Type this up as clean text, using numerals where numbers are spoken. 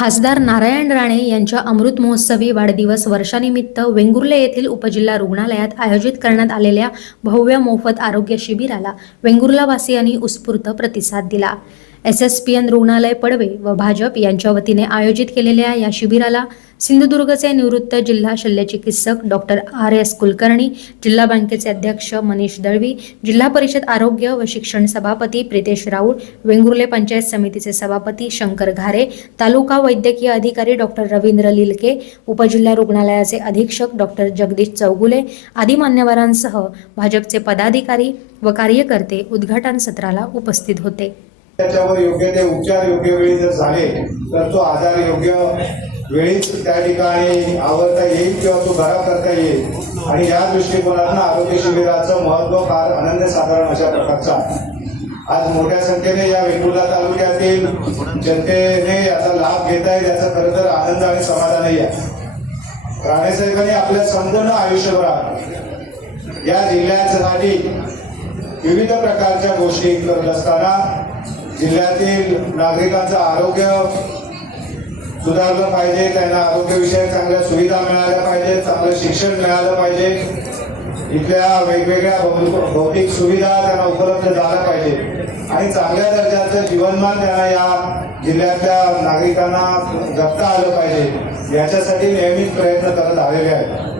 खासदार नारायण राणे यांच्या अमृत महोत्सवी वाढदिवस वर्षानिमित्त वेंगुर्ले येथील उपजिल्हा रुग्णालयात आयोजित करण्यात आलेल्या भव्य मोफत आरोग्य शिबिराला वेंगुर्लावासियांनी उत्स्फूर्त प्रतिसाद दिला। SSPN रुग्णालय पडवे व भाजप यांच्या वतीने आयोजित केलेल्या या शिबिराला सिंधुदुर्गचे निवृत्त जिल्हा शल्यचिकित्सक डॉक्टर RS कुलकर्णी, जिल्हा बँकेचे अध्यक्ष मनीष दळवी, जिल्हा परिषद आरोग्य व शिक्षण सभापती प्रितेश राऊळ, वेंगुर्ले पंचायत समितीचे सभापती शंकर घारे, तालुका वैद्यकीय अधिकारी डॉक्टर रवींद्र लिलके, उपजिल्हा रुग्णालयाचे अधीक्षक डॉक्टर जगदीश चौगुले आदी मान्यवरांसह भाजपचे पदाधिकारी व कार्यकर्ते उद्घाटन सत्राला उपस्थित होते। त्याच्यावर योग्य ते उपचार योग्य वेळी जर झाले तर तो आजार योग्य वेळीच त्या ठिकाणी आवरता येईल किंवा तो बरा करता येईल आणि या दृष्टिकोनातून आरोग्य शिबिराचं महत्त्व फार अनन्यसाधारण अशा प्रकारचा आज मोठ्या संख्येने या वेंगुर्ला तालुक्यातील जनतेने याचा लाभ घेत आहे। याचा खरं तर आनंद आणि समाधानही आहे। राणेसाहेबांनी आपल्या संपूर्ण आयुष्यभरात या जिल्ह्यासाठी विविध प्रकारच्या गोष्टी करत असताना जिल्ह्यातील नागरिकांचं आरोग्य सुधारलं पाहिजे, त्यांना आरोग्यविषयक चांगल्या सुविधा मिळाल्या पाहिजे, चांगलं शिक्षण मिळालं पाहिजे, इथल्या वेगवेगळ्या भौतिक सुविधा त्यांना उपलब्ध झाल्या पाहिजे आणि चांगल्या दर्जाचं जीवनमान त्यांना या जिल्ह्यातल्या नागरिकांना जगता आलं पाहिजे याच्यासाठी नेहमीच प्रयत्न करत आलेले आहेत।